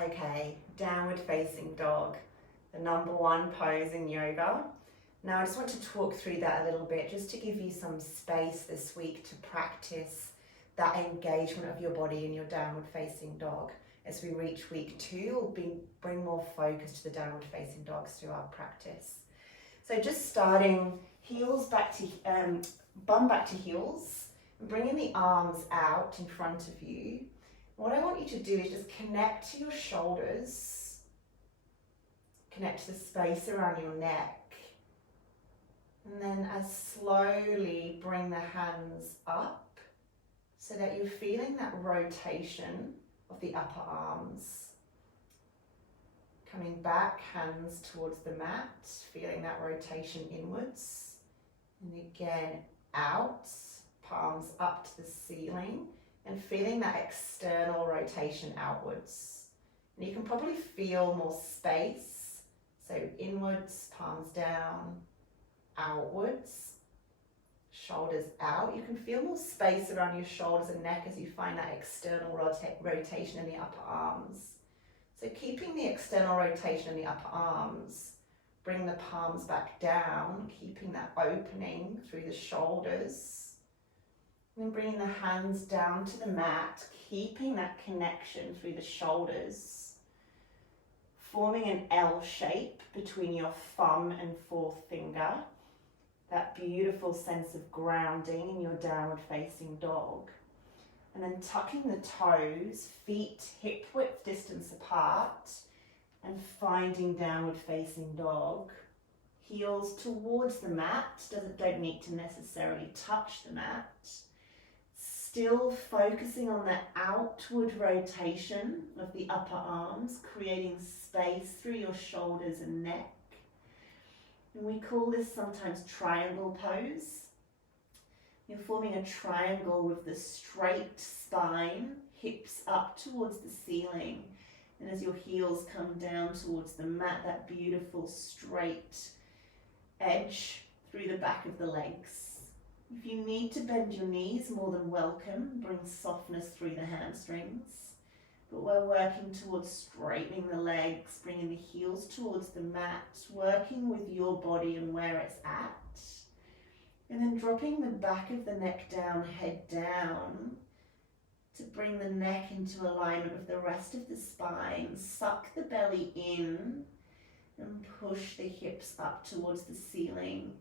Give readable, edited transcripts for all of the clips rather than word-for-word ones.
Okay, downward facing dog, the number one pose in yoga. Now I just want to talk through that a little bit just to give you some space this week to practice that engagement of your body in your downward facing dog. As we reach week 2, we'll bring more focus to the downward facing dogs through our practice. So just starting heels back to, bum back to heels, and bringing the arms out in front of you. What I want you to do is just connect to your shoulders, connect to the space around your neck, and then as slowly bring the hands up so that you're feeling that rotation of the upper arms. Coming back, hands towards the mat, feeling that rotation inwards. And again, out, palms up to the ceiling, and feeling that external rotation outwards. And you can probably feel more space. So inwards, palms down, outwards, shoulders out. You can feel more space around your shoulders and neck as you find that external rotation in the upper arms. So keeping the external rotation in the upper arms, bring the palms back down, keeping that opening through the shoulders. And then bringing the hands down to the mat, keeping that connection through the shoulders. Forming an L shape between your thumb and fourth finger. That beautiful sense of grounding in your downward facing dog. And then tucking the toes, feet hip width distance apart, and finding downward facing dog. Heels towards the mat, don't need to necessarily touch the mat. Still focusing on that outward rotation of the upper arms, creating space through your shoulders and neck. And we call this sometimes triangle pose. You're forming a triangle with the straight spine, hips up towards the ceiling. And as your heels come down towards the mat, that beautiful straight edge through the back of the legs. If you need to bend your knees, more than welcome. Bring softness through the hamstrings. But we're working towards straightening the legs, bringing the heels towards the mat, working with your body and where it's at. And then dropping the back of the neck down, head down, to bring the neck into alignment with the rest of the spine. Suck the belly in and push the hips up towards the ceiling.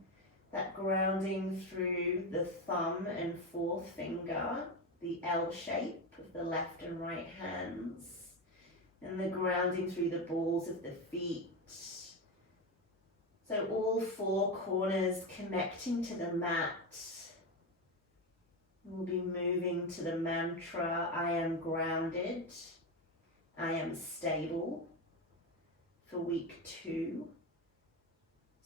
That grounding through the thumb and fourth finger, the L shape of the left and right hands, and the grounding through the balls of the feet. So all four corners connecting to the mat. We'll be moving to the mantra, I am grounded, I am stable, for week 2.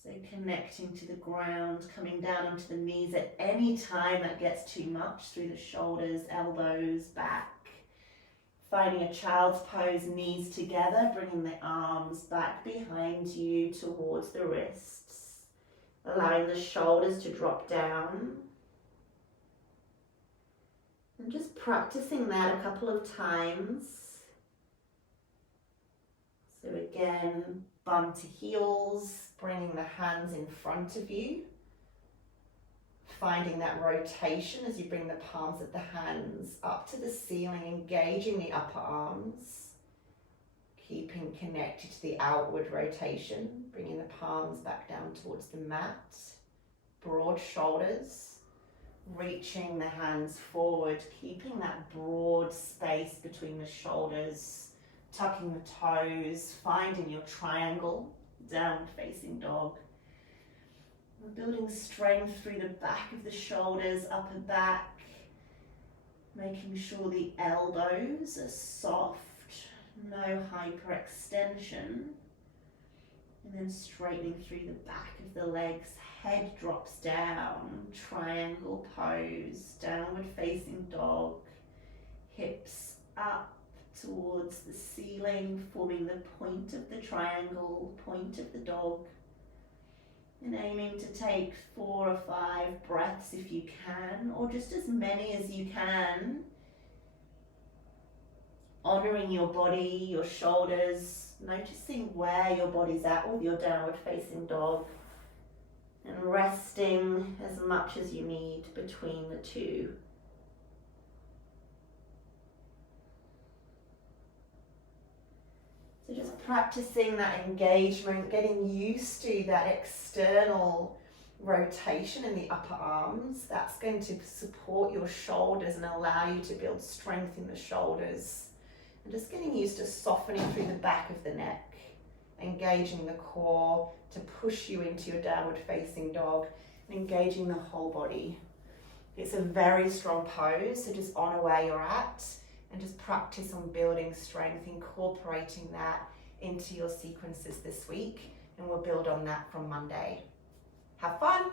So connecting to the ground, coming down onto the knees at any time that gets too much, through the shoulders, elbows, back. Finding a child's pose, knees together, bringing the arms back behind you towards the wrists. Allowing the shoulders to drop down. And just practicing that a couple of times. So again, bum to heels, bringing the hands in front of you. Finding that rotation as you bring the palms of the hands up to the ceiling, engaging the upper arms. Keeping connected to the outward rotation, bringing the palms back down towards the mat. Broad shoulders, reaching the hands forward, keeping that broad space between the shoulders, tucking the toes, finding your triangle, downward facing dog. We're building strength through the back of the shoulders, upper back, making sure the elbows are soft, no hyperextension, and then straightening through the back of the legs, head drops down, triangle pose, downward facing dog, hips up towards the ceiling, forming the point of the triangle, point of the dog. And aiming to take 4 or 5 breaths if you can, or just as many as you can Honoring your body, your shoulders, noticing where your body's at with your downward facing dog, and resting as much as you need between the two. So just practicing that engagement, getting used to that external rotation in the upper arms. That's going to support your shoulders and allow you to build strength in the shoulders. And just getting used to softening through the back of the neck, engaging the core to push you into your downward facing dog, and engaging the whole body. It's a very strong pose, so just honor where you're at and just practice on building strength, incorporating that into your sequences this week, and we'll build on that from Monday. Have fun!